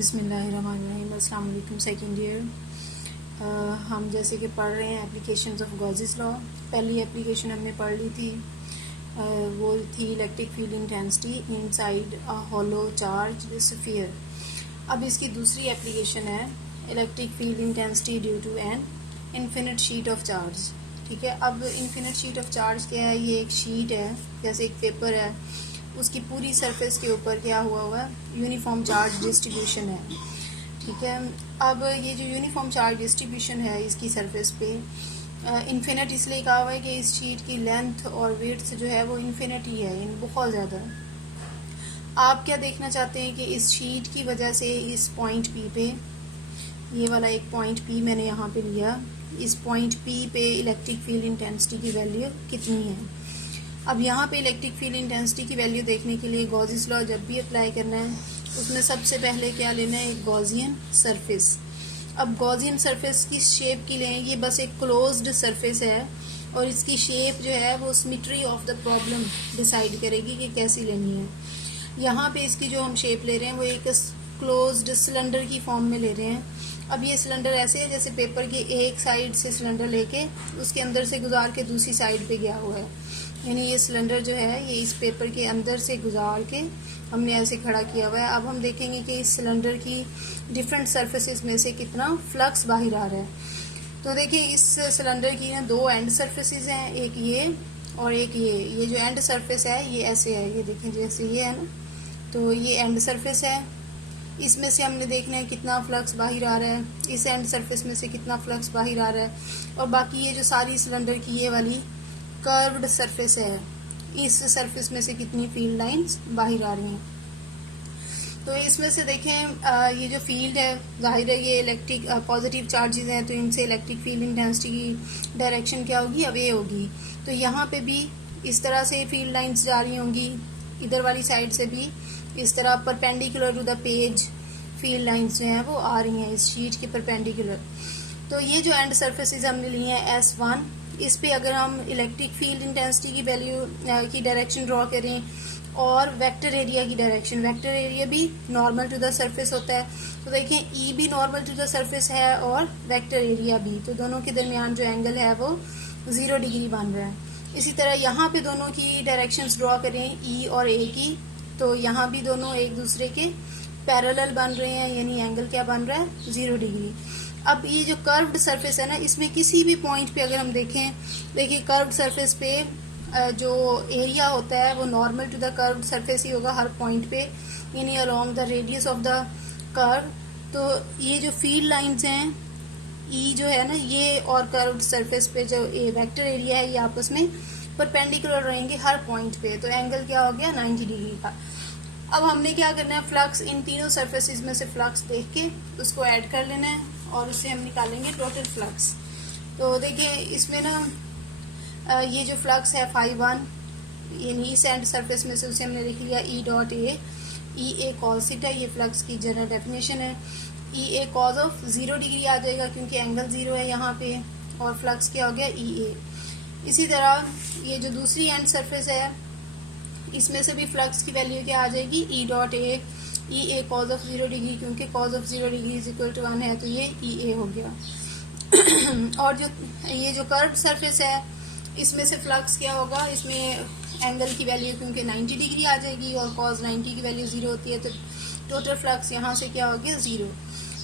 बिस्मिल्लाहिर्रहमानिर्रहीम। अस्सलाम वालेकुम। सेकेंड ईयर हम जैसे कि पढ़ रहे हैं एप्लीकेशंस ऑफ गॉसेस लॉ। पहली एप्लीकेशन हमने पढ़ ली थी, वो थी electric field intensity inside a hollow charge sphere. अब इसकी दूसरी एप्लीकेशन है electric field intensity due to an infinite sheet of charge. ठीक है, अब इनफिनिट शीट ऑफ चार्ज क्या है? ये एक शीट है, जैसे एक पेपर है, उसकी पूरी सरफेस के ऊपर क्या हुआ है? यूनिफॉर्म चार्ज डिस्ट्रीब्यूशन है। ठीक है, अब ये जो यूनिफॉर्म चार्ज डिस्ट्रीब्यूशन है इसकी सरफेस पे इन्फिनिट इसलिए कहा हुआ है कि इस शीट की लेंथ और विड्थ जो है वो इन्फिनिट ही है, बहुत ज़्यादा। आप क्या देखना चाहते हैं कि इस शीट की वजह से इस पॉइंट पी पे, ये वाला एक पॉइंट पी मैंने यहाँ पे लिया, इस पॉइंट पी पे इलेक्ट्रिक फील्ड इंटेंसिटी की वैल्यू कितनी है। अब यहाँ पे इलेक्ट्रिक फील्ड इंटेंसिटी की वैल्यू देखने के लिए गॉसेस लॉ जब भी अप्लाई करना है उसमें सबसे पहले क्या लेना है? एक गॉसियन सरफेस। अब गॉसियन सरफेस की शेप की लें, ये बस एक क्लोज्ड सरफेस है और इसकी शेप जो है वो symmetry of the problem decide करेगी कि कैसी लेनी है। यहाँ पे इसकी जो हम शेप ले रहे हैं वो एक क्लोज्ड सिलेंडर की फॉर्म में ले रहे हैं। अब ये सिलेंडर ऐसे है जैसे पेपर की एक साइड से सिलेंडर लेके उसके अंदर से गुजार के दूसरी साइड पे गया हुआ है, यानी ये सिलेंडर जो है ये इस पेपर के अंदर से गुजार के हमने ऐसे खड़ा किया हुआ है। अब हम देखेंगे कि इस सिलेंडर की डिफरेंट सरफेसेस में से कितना फ्लक्स बाहर आ रहा है। तो देखिए इस सिलेंडर की ना दो एंड सरफेसेस हैं, एक ये और एक ये जो एंड सरफेस है ये ऐसे है, ये देखें जैसे ये है ना, तो ये एंड सरफेस है, इसमें से हमने देखना है कितना फ्लक्स बाहर आ रहा है, इस एंड सरफेस में से कितना फ्लक्स बाहर आ रहा है, और बाकी ये जो सारी सिलेंडर की ये वाली कर्व्ड सरफेस है, इस सरफेस में से कितनी फील्ड लाइंस बाहर आ रही हैं। तो इसमें से देखें ये जो फील्ड है, जाहिर है ये इलेक्ट्रिक पॉजिटिव चार्जेस हैं, तो इनसे इलेक्ट्रिक फील्ड इंटेंसिटी की डायरेक्शन क्या होगी? अवे होगी। तो यहाँ पे भी इस तरह से फील्ड लाइंस जा रही होंगी, इधर वाली साइड से भी इस तरह perpendicular to the page field lines जो हैं वो आ रही हैं इस शीट के परपेंडिकुलर। तो ये जो एंड सरफेसेस हमने ली हैं S1, इस पे अगर हम इलेक्ट्रिक फील्ड इंटेंसिटी की वैल्यू की डायरेक्शन ड्रॉ करें और वेक्टर एरिया की डायरेक्शन, वेक्टर एरिया भी नॉर्मल टू द सरफेस होता है, तो देखें E भी नॉर्मल टू द सरफेस है और वेक्टर एरिया भी, तो दोनों के दरमियान जो एंगल है वो 0 डिग्री बन रहा है। इसी तरह यहाँ पे दोनों की डायरेक्शंस ड्रॉ करें E और A की, तो यहाँ भी दोनों एक दूसरे के पैरेलल बन रहे हैं, यानी एंगल क्या बन रहा है? 0 डिग्री। अब ये जो कर्व्ड सरफेस है ना, इसमें किसी भी पॉइंट पे अगर हम देखें, देखिए कर्व्ड सरफेस पे जो एरिया होता है वो normal to the curved surface ही होगा हर पॉइंट पे, यानी along the radius of the curve. तो ये जो फील्ड लाइंस हैं ई जो है ना, ये और कर्व्ड सरफेस पे जो वेक्टर एरिया है ये आपस में परपेंडिकुलर रहेंगे हर पॉइंट पे, तो एंगल क्या हो गया? 90 डिग्री का। अब हमने क्या करना है? फ्लक्स इन तीनों सरफेसेस में से फ्लक्स देख के उसको ऐड कर लेना है और उससे हम निकालेंगे टोटल फ्लक्स। तो देखिए इसमें ना ये जो फ्लक्स है φ1, यानी इस एंड सरफेस में से उसे हमने लिख लिया E dot A, E A cos theta, ये फ्लक्स की जनरल डेफिनेशन है। ई ए कॉस ऑफ 0 डिग्री आ जाएगा क्योंकि एंगल 0 है यहाँ पे, और फ्लक्स क्या हो गया? ई ए। इसी तरह ये जो दूसरी एंड सरफेस है इसमें से भी फ्लक्स की वैल्यू क्या आ जाएगी? E dot A, E A cos of 0 degree, क्योंकि cos of 0 degree is equal to 1 है, तो ये ई ए हो गया। और जो ये जो कर्व्ड सरफेस है इसमें से फ्लक्स क्या होगा? इसमें एंगल की वैल्यू क्योंकि 90 डिग्री आ जाएगी और कॉज 90 की वैल्यू 0 होती है, तो टोटल फ्लक्स यहाँ से क्या हो गया? 0।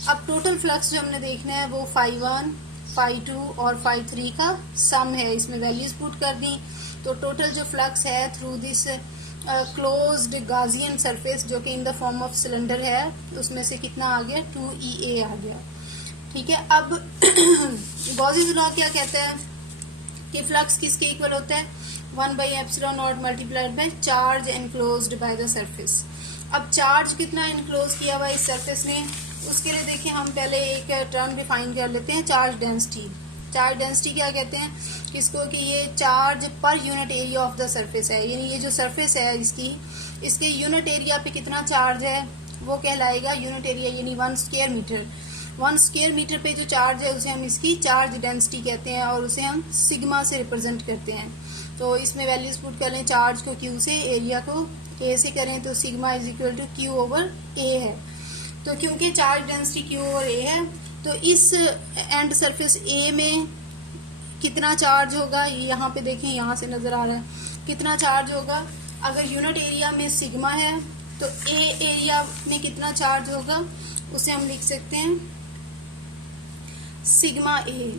अब टोटल फ्लक्स जो हमने देखना है वो φ1, φ2 और φ3 का सम है, इसमें वैल्यूज पुट कर दी, तो टोटल जो फ्लक्स है through this closed Gaussian surface जो कि in the form of cylinder है, उसमें से कितना आ गया? 2EA आ गया। ठीक है, अब गॉसेस लॉ क्या कहता है कि फ्लक्स किसके इक्वल होता है? 1/ε0 multiplied by charge enclosed by the surface. अब चार्ज कितना एनक्लोज किया हुआ इस सरफेस ने, उसके लिए देखिए हम पहले एक टर्म डिफाइन कर लेते हैं, चार्ज डेंसिटी। चार्ज डेंसिटी क्या कहते हैं किसको? कि ये charge per unit area of the surface है, यानी ये जो सरफेस है इसके यूनिट एरिया पे कितना चार्ज है वो कहलाएगा यूनिट एरिया, यानी 1 स्क्वायर मीटर। 1 स्क्वायर मीटर पे जो चार्ज है उसे हम इसकी चार्ज डेंसिटी कहते हैं और उसे हम सिग्मा से रिप्रेजेंट करते हैं। तो इसमें वैल्यूज पुट कर लें, चार्ज को क्यू से, एरिया को ए से करें तो sigma is equal to Q over A है। तो क्योंकि चार्ज डेंसिटी Q और A है, तो इस एंड सरफेस A में कितना चार्ज होगा, यहाँ पे देखें, यहाँ से नजर आ रहा है कितना चार्ज होगा। अगर यूनिट एरिया में सिग्मा है तो A एरिया में कितना चार्ज होगा, उसे हम लिख सकते हैं सिग्मा A।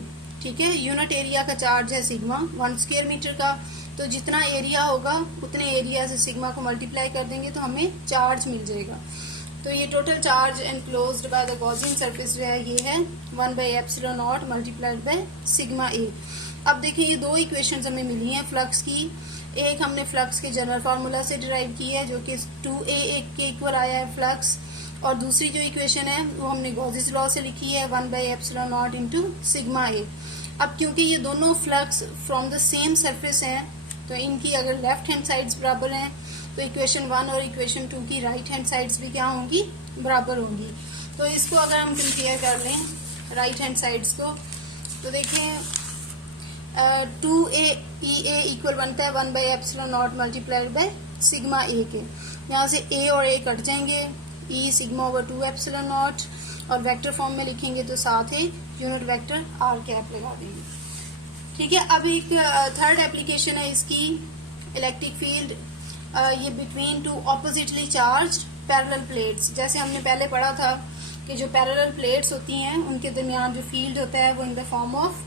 ठीक है, यूनिट एरिया का चार्ज है सिग्मा 1 स्क्वायर मीटर का, तो जितना एरिया होगा उतने एरिया से सिग्मा को मल्टीप्लाई कर देंगे तो हमें चार्ज मिल जाएगा। तो ये total charge enclosed by the Gaussian surface जो है ये है 1/ε0 मल्टीप्लाइड बाय सिग्मा A। अब देखिए ये दो इक्वेशंस हमें मिली हैं फ्लक्स की। एक हमने फ्लक्स के जनरल फार्मूला से डिराइव की है जो कि 2A के इक्वल आया है फ्लक्स, और दूसरी जो इक्वेशन है वो हमने गॉसियस लॉ से लिखी है 1/ε0 इंटू सिग्मा A। अब क्योंकि ये दोनों flux from the same surface हैं, तो इनकी अगर लेफ्ट हैंड साइड्स बराबर हैं तो इक्वेशन 1 और इक्वेशन 2 की राइट हैंड साइड्स भी क्या होंगी, बराबर होंगी। तो इसको अगर हम कंपेयर कर लें राइट हैंड साइड्स को, तो देखें 2A इक्वल बनता है 1/ε0 मल्टीप्लाइड बाय सिग्मा A के। यहाँ से A और A कट जाएंगे, E सिग्मा ओवर 2ε0, और वेक्टर फॉर्म में लिखेंगे तो साथ ही यूनिट वेक्टर r कैप लगा देंगे। ठीक है, अब एक थर्ड एप्लीकेशन है इसकी, इलेक्ट्रिक फील्ड ये between two oppositely charged parallel plates. जैसे हमने पहले पढ़ा था कि जो पैरेलल प्लेट्स होती हैं उनके दरमियान जो फील्ड होता है वो in the form of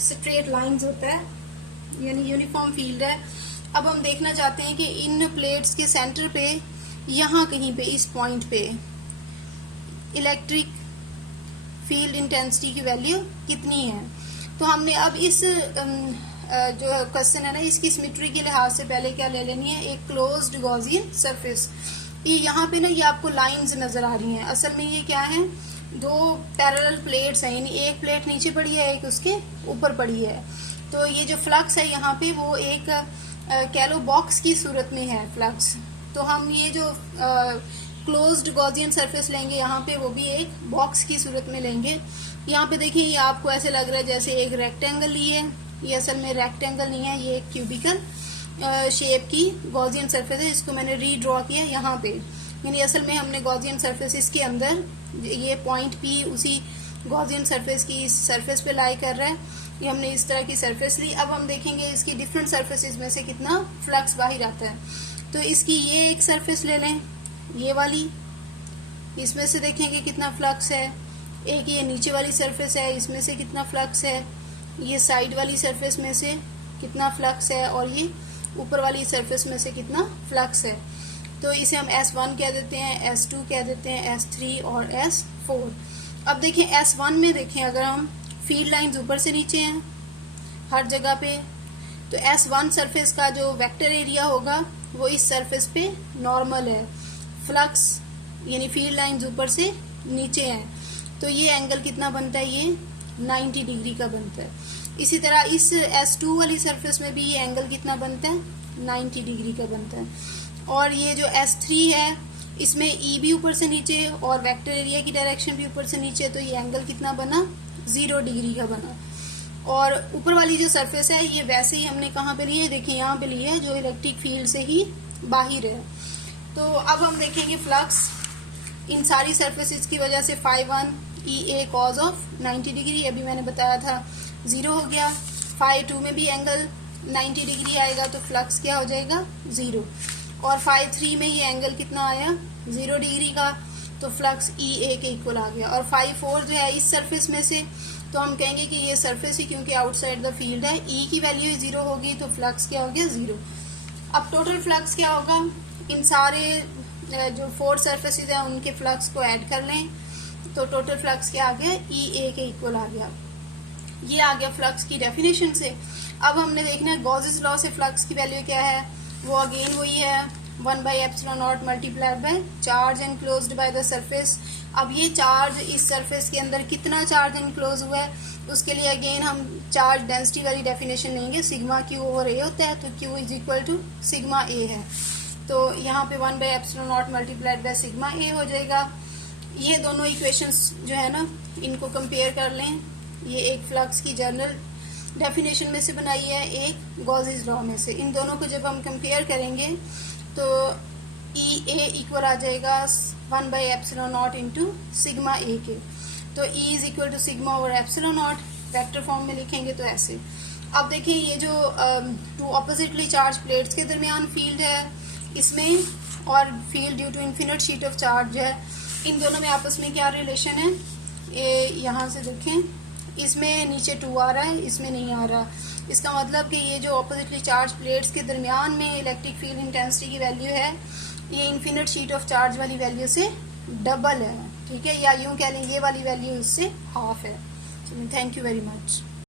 straight lines होता है, यानी यूनिफॉर्म फील्ड है। अब हम देखना चाहते हैं कि इन प्लेट्स के सेंटर पे यहाँ कहीं पे इस पॉइंट पे इलेक्ट्रिक फील्ड इंटेंसिटी की वैल्यू कितनी है। तो हमने अब इस जो क्वेश्चन है ना, इसकी सिमेट्री के लिहाज से पहले क्या ले लेनी है, एक क्लोज्ड गॉसियन सरफेस। ये यहाँ पे ना ये आपको लाइंस नजर आ रही हैं, असल में ये क्या है, दो पैरेलल प्लेट्स हैं, यानी एक प्लेट नीचे पड़ी है एक उसके ऊपर पड़ी है। तो ये जो फ्लक्स है यहाँ पे वो एक कह लो बॉक्स की सूरत में है फ्लक्स। तो हम ये जो क्लोज्ड गॉसियन सरफेस लेंगे यहाँ पे वो भी एक बॉक्स की सूरत में लेंगे। यहाँ पे देखिए ये आपको ऐसे लग रहा है जैसे एक रेक्टेंगल लिए, ये असल में रेक्टेंगल नहीं है, ये एक क्यूबिकल शेप की गॉसियन सरफेस है, इसको मैंने रीड्रॉ किया यहाँ पे। यानी असल में हमने गॉसियन सरफेस इसके अंदर ये पॉइंट P उसी गॉसियन सरफेस की सरफेस पे लाई कर रहा है। ये हमने इस तरह की सरफेस ली। अब हम देखेंगे इसकी डिफरेंट सरफेसेस में से कितना फ्लक्स बाहर आता है। तो इसकी ये एक सरफेस ले लें, ये वाली, इसमें से देखेंगे कितना फ्लक्स है। एक ये नीचे वाली सरफेस है, इसमें से कितना फ्लक्स है। ये साइड वाली सरफेस में से कितना फ्लक्स है, और ये ऊपर वाली सरफेस में से कितना फ्लक्स है। तो इसे हम S1 कह देते हैं, S2 कह देते हैं, S3 और S4। अब देखें S1 में देखें अगर हम फील्ड लाइंस ऊपर से नीचे हैं हर जगह पे, तो S1 सरफेस का जो वेक्टर एरिया होगा वो इस सरफेस पे नॉर्मल है। फ्लक्स यानी फील्ड लाइंस ऊपर से नीचे हैं, तो ये एंगल कितना बनता है, ये 90 डिग्री का बनता है। इसी तरह इस S2 वाली सरफेस में भी ये एंगल कितना बनता है, 90 डिग्री का बनता है। और ये जो S3 है इसमें E भी ऊपर से नीचे और वेक्टर एरिया की डायरेक्शन भी ऊपर से नीचे, तो ये एंगल कितना बना, 0 डिग्री का बना। और ऊपर वाली जो सरफेस है ये वैसे ही हमने कहाँ पे ली है, देखिए यहाँ पे ली है जो इलेक्ट्रिक फील्ड से ही बाहर है। तो अब हम देखेंगे फ्लक्स इन सारी सरफेसेस की वजह से φ1 EA कॉज ऑफ 90 डिग्री, अभी मैंने बताया था 0 हो गया। φ2 में भी एंगल 90 डिग्री आएगा तो फ्लक्स क्या हो जाएगा, 0। और φ3 में ये एंगल कितना आया, 0 डिग्री का, तो फ्लक्स EA के इक्वल आ गया। और φ4 जो है इस सरफेस में से, तो हम कहेंगे कि ये सरफेस ही क्योंकि आउटसाइड द फील्ड है, E की वैल्यू 0 होगी तो फ्लक्स क्या हो गया, 0। अब टोटल फ्लक्स क्या होगा, इन सारे जो 4 सरफेसेस हैं उनके फ्लक्स को ऐड कर लें, तो टोटल फ्लक्स क्या आ गया, EA के इक्वल आ गया। ये आ गया फ्लक्स की डेफिनेशन से। अब हमने देखना है गॉसियस लॉ से फ्लक्स की वैल्यू क्या है, वो अगेन वही है 1/ε0 multiplied by charge enclosed by the surface. अब ये चार्ज इस सरफेस के अंदर कितना चार्ज एनक्लोज हुआ है, उसके लिए अगेन हम चार्ज डेंसिटी वाली डेफिनेशन लेंगे, सिग्मा Q ओवर A होता है, तो Q is equal to sigma A है। तो यहाँ पे 1/ε0 मल्टीप्लाइड बाय सिग्मा A हो जाएगा। ये दोनों इक्वेशंस जो है ना इनको कंपेयर कर लें, ये एक फ्लक्स की जनरल डेफिनेशन में से बनाई है, एक गॉसियस लॉ में से। इन दोनों को जब हम कंपेयर करेंगे तो EA इक्वल आ जाएगा 1/ε0 इंटू सिग्मा ए के। तो E is equal to sigma over ε0, vector form में लिखेंगे तो ऐसे। अब देखिए ये जो टू ऑपोजिटली चार्ज प्लेट्स के दरमियान फील्ड है इसमें, और field due to infinite sheet of charge है, इन दोनों में आपस में क्या रिलेशन है, ये यहाँ से देखें, इसमें नीचे 2 आ रहा है, इसमें नहीं आ रहा। इसका मतलब कि ये जो ऑपोजिटली चार्ज प्लेट्स के दरमियान में इलेक्ट्रिक फील्ड इंटेंसिटी की वैल्यू है, ये इन्फिनिट शीट ऑफ चार्ज वाली वैल्यू से डबल है, ठीक है, या यूँ कह लें ये वाली वैल्यू इससे हाफ है। Thank you very much.